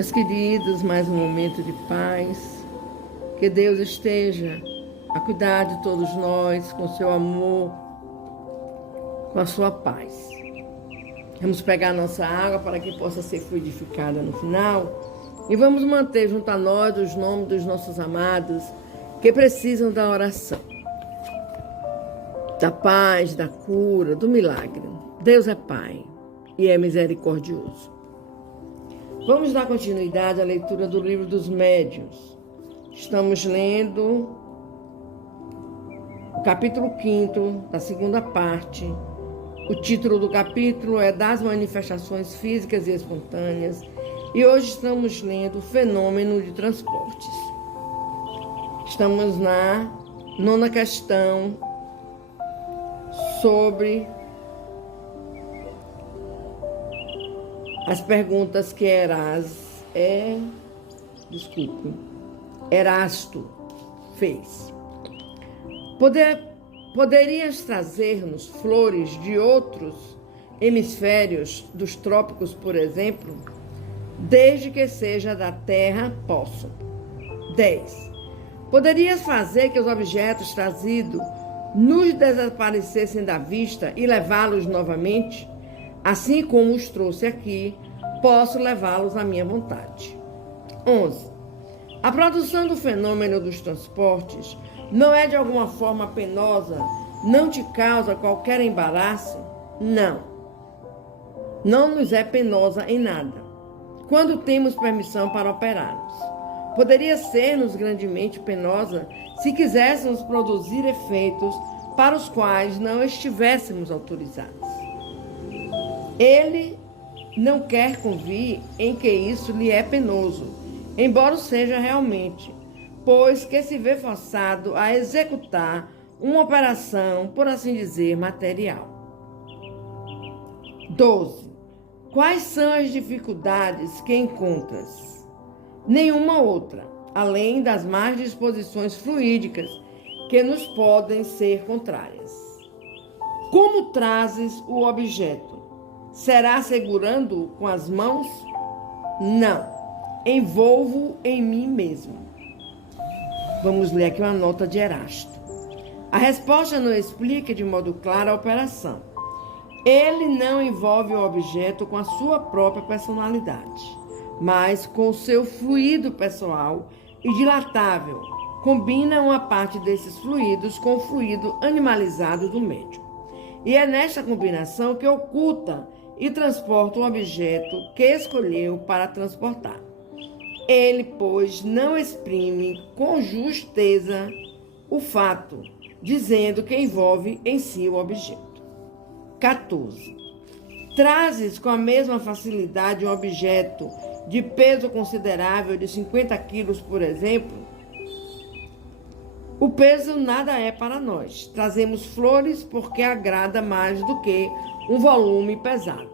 Meus queridos, mais um momento de paz. Que Deus esteja a cuidar de todos nós, com seu amor, com a sua paz. Vamos pegar nossa água para que possa ser fluidificada no final. E vamos manter junto a nós os nomes dos nossos amados que precisam da oração, da paz, da cura, do milagre. Deus é Pai e é misericordioso. Vamos dar continuidade à leitura do livro dos Médiuns. Estamos lendo o capítulo 5º, da segunda parte. O título do capítulo é Das Manifestações Físicas e Espontâneas. E hoje estamos lendo o Fenômeno de Transportes. Estamos na 9ª questão sobre as perguntas que Erasto fez. Poderias trazer-nos flores de outros hemisférios, dos trópicos, por exemplo? Desde que seja da Terra, posso. 10. Poderias fazer que os objetos trazidos nos desaparecessem da vista e levá-los novamente? Assim como os trouxe aqui, posso levá-los à minha vontade. 11. A produção do fenômeno dos transportes não é de alguma forma penosa? Não te causa qualquer embaraço? Não. Não nos é penosa em nada, quando temos permissão para operá-los. Poderia ser-nos grandemente penosa se quiséssemos produzir efeitos para os quais não estivéssemos autorizados. Ele não quer convir em que isso lhe é penoso, embora o seja realmente, pois que se vê forçado a executar uma operação, por assim dizer, material. 12. Quais são as dificuldades que encontras? Nenhuma outra, além das más disposições fluídicas que nos podem ser contrárias. Como trazes o objeto? Será segurando-o com as mãos? Não. Envolvo em mim mesmo. Vamos ler aqui uma nota de Erasto. A resposta não explica de modo claro a operação. Ele não envolve o objeto com a sua própria personalidade, mas com o seu fluido pessoal e dilatável. Combina uma parte desses fluidos com o fluido animalizado do médium. E é nesta combinação que oculta e transporta o objeto que escolheu para transportar. Ele, pois, não exprime com justeza o fato, dizendo que envolve em si o objeto. 14. Trazes com a mesma facilidade um objeto de peso considerável de 50 quilos, por exemplo? O peso nada é para nós. Trazemos flores porque agrada mais do que um volume pesado.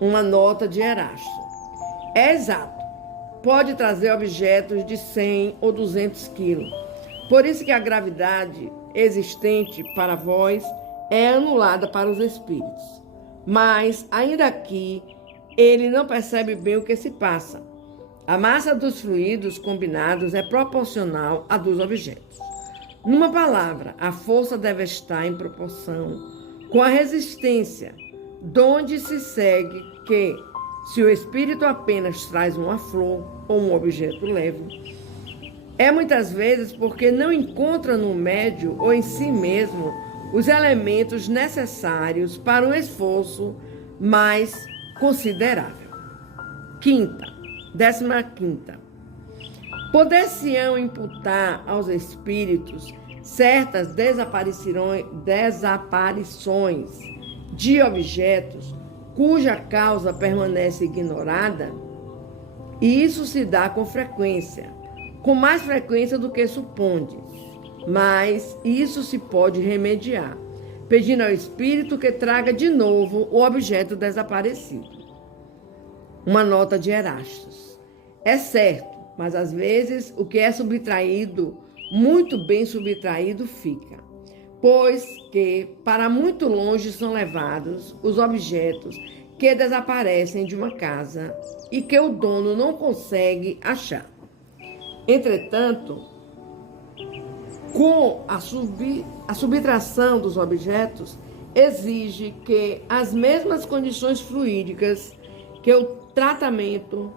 Uma nota de Erasto. É exato. Pode trazer objetos de 100 ou 200 quilos. Por isso que a gravidade existente para vós é anulada para os espíritos. Mas, ainda aqui, ele não percebe bem o que se passa. A massa dos fluidos combinados é proporcional à dos objetos. Numa palavra, a força deve estar em proporção com a resistência, donde se segue que, se o espírito apenas traz uma flor ou um objeto leve, é muitas vezes porque não encontra no médium ou em si mesmo os elementos necessários para um esforço mais considerável. 15ª. Poder-se-ão imputar aos espíritos certas desaparições de objetos cuja causa permanece ignorada? E isso se dá com frequência, com mais frequência do que supondes. Mas isso se pode remediar, pedindo ao espírito que traga de novo o objeto desaparecido. Uma nota de Erasto. É certo, mas às vezes o que é subtraído, muito bem subtraído, fica. Pois que para muito longe são levados os objetos que desaparecem de uma casa e que o dono não consegue achar. Entretanto, com a subtração dos objetos, exige que as mesmas condições fluídicas que o trazimento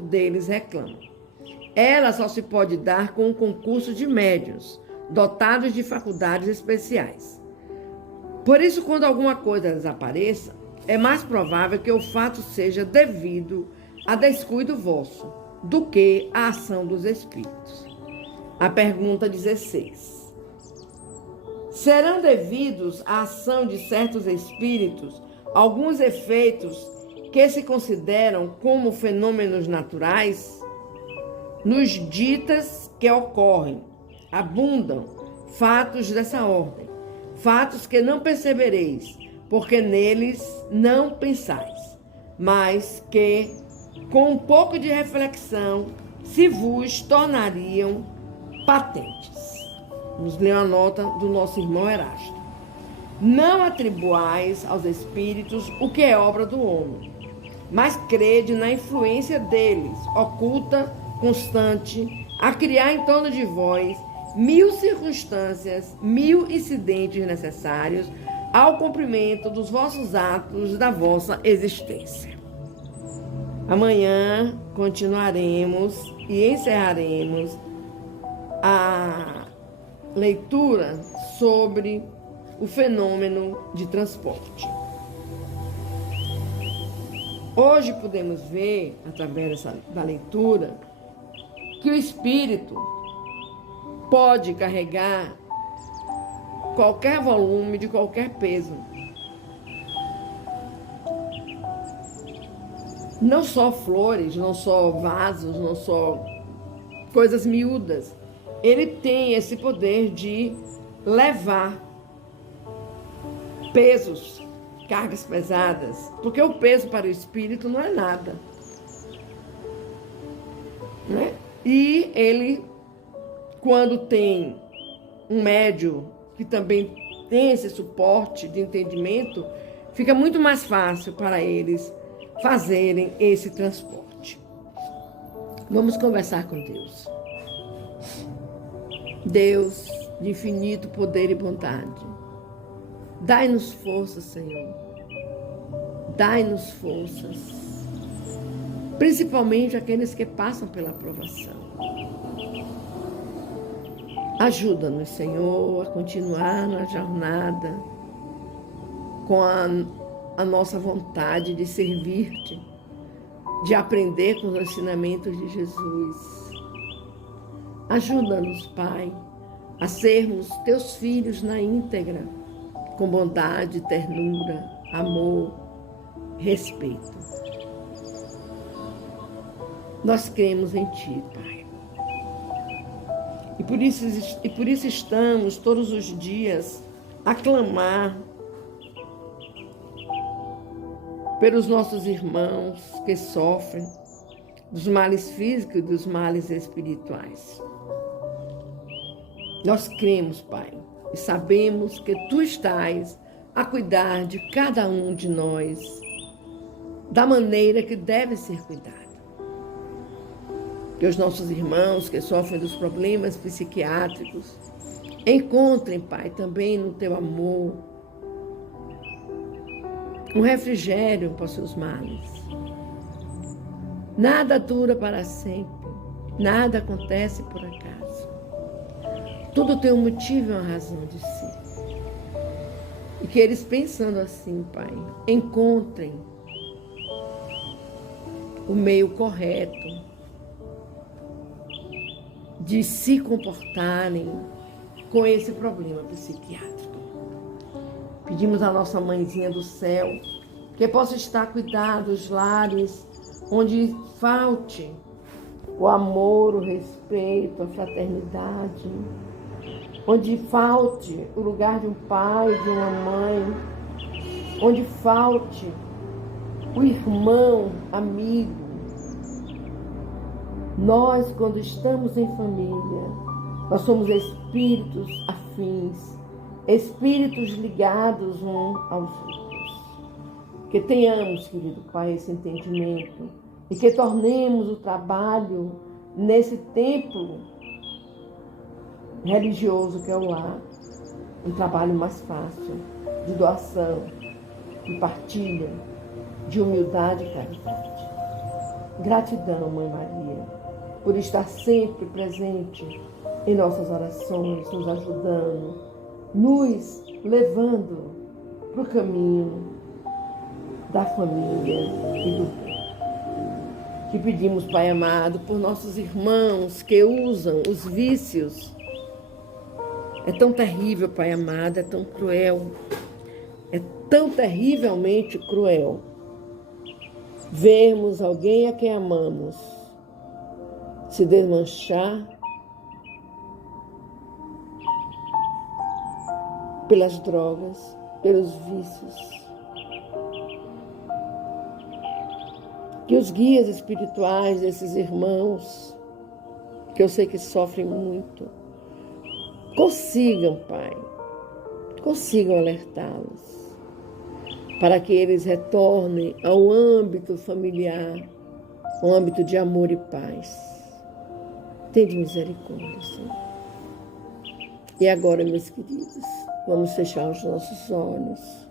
deles reclama. Ela só se pode dar com um concurso de médiuns, dotados de faculdades especiais. Por isso, quando alguma coisa desapareça, é mais provável que o fato seja devido a descuido vosso do que à ação dos espíritos. A pergunta 16. Serão devidos à ação de certos espíritos alguns efeitos que se consideram como fenômenos naturais? Nos ditas que ocorrem, abundam fatos dessa ordem, fatos que não percebereis, porque neles não pensais, mas que, com um pouco de reflexão, se vos tornariam patentes. Nos lê uma nota do nosso irmão Erasto. Não atribuais aos espíritos o que é obra do homem, mas crede na influência deles, oculta, constante, a criar em torno de vós 1000 circunstâncias, 1000 incidentes necessários ao cumprimento dos vossos atos, da vossa existência. Amanhã continuaremos e encerraremos a leitura sobre o fenômeno de transporte. Hoje podemos ver, através da leitura, que o espírito pode carregar qualquer volume de qualquer peso. Não só flores, não só vasos, não só coisas miúdas. Ele tem esse poder de levar pesos, cargas pesadas, porque o peso para o espírito não é nada, né? E ele, quando tem um médium que também tem esse suporte de entendimento, fica muito mais fácil para eles fazerem esse transporte. Vamos conversar com Deus. Deus de infinito poder e bondade, dai-nos forças, Senhor. Dai-nos forças, principalmente aqueles que passam pela provação. Ajuda-nos, Senhor, a continuar na jornada com a nossa vontade de servir-te, de aprender com os ensinamentos de Jesus. Ajuda-nos, Pai, a sermos teus filhos na íntegra, com bondade, ternura, amor, respeito. Nós cremos em Ti, Pai. E por isso estamos todos os dias a clamar pelos nossos irmãos que sofrem dos males físicos e dos males espirituais. Nós cremos, Pai, e sabemos que Tu estás a cuidar de cada um de nós da maneira que deve ser cuidado. Que os nossos irmãos que sofrem dos problemas psiquiátricos encontrem, Pai, também no Teu amor um refrigério para os seus males. Nada dura para sempre, nada acontece por acaso. Tudo tem um motivo e uma razão de ser. E que eles, pensando assim, Pai, encontrem o meio correto de se comportarem com esse problema psiquiátrico. Pedimos à nossa Mãezinha do Céu que possa estar a cuidar dos lares onde falte o amor, o respeito, a fraternidade, onde falte o lugar de um pai, de uma mãe, onde falte o irmão, amigo. Nós, quando estamos em família, nós somos espíritos afins, espíritos ligados uns aos outros. Que tenhamos, querido Pai, esse entendimento e que tornemos o trabalho nesse templo religioso que é o lar um trabalho mais fácil, de doação, de partilha, de humildade e caridade. Gratidão, Mãe Maria, por estar sempre presente em nossas orações, nos ajudando, nos levando para o caminho da família e do bem. Te pedimos, Pai amado, por nossos irmãos que usam os vícios. É tão terrível, Pai amado, é tão cruel, é tão terrivelmente cruel vermos alguém a quem amamos se desmanchar pelas drogas, pelos vícios. Que os guias espirituais desses irmãos, que eu sei que sofrem muito, consigam, Pai, consigam alertá-los, para que eles retornem ao âmbito familiar, ao âmbito de amor e paz. Tende misericórdia, Senhor. E agora, meus queridos, vamos fechar os nossos olhos.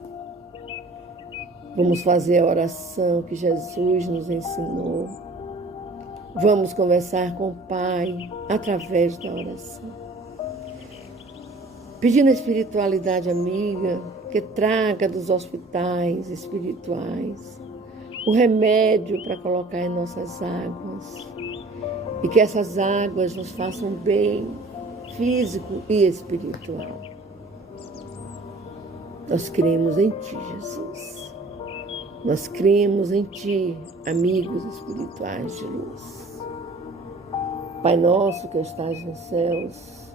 Vamos fazer a oração que Jesus nos ensinou. Vamos conversar com o Pai através da oração. Pedindo a espiritualidade amiga que traga dos hospitais espirituais o remédio para colocar em nossas águas e que essas águas nos façam bem físico e espiritual. Nós cremos em Ti, Jesus. Nós cremos em Ti, amigos espirituais de luz. Pai nosso que estás nos céus,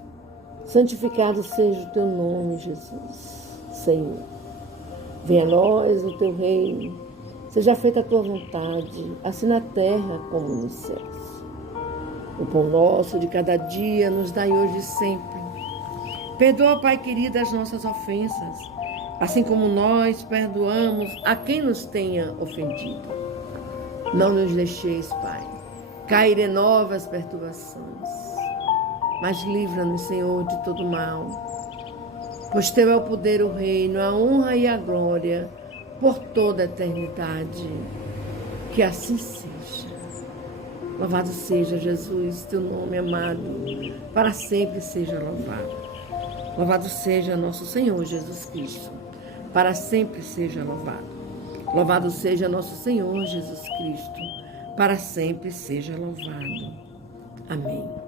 santificado seja o Teu nome, Jesus. Senhor, venha a nós o Teu reino, seja feita a Tua vontade, assim na terra como nos céus. O pão nosso de cada dia nos dai hoje e sempre. Perdoa, Pai querido, as nossas ofensas, assim como nós perdoamos a quem nos tenha ofendido. Não nos deixeis, Pai, cair em novas perturbações, mas livra-nos, Senhor, de todo mal. Pois Teu é o poder, o reino, a honra e a glória por toda a eternidade. Que assim seja. Louvado seja Jesus, Teu nome amado, para sempre seja louvado. Louvado seja nosso Senhor Jesus Cristo, para sempre seja louvado. Louvado seja nosso Senhor Jesus Cristo, para sempre seja louvado. Amém.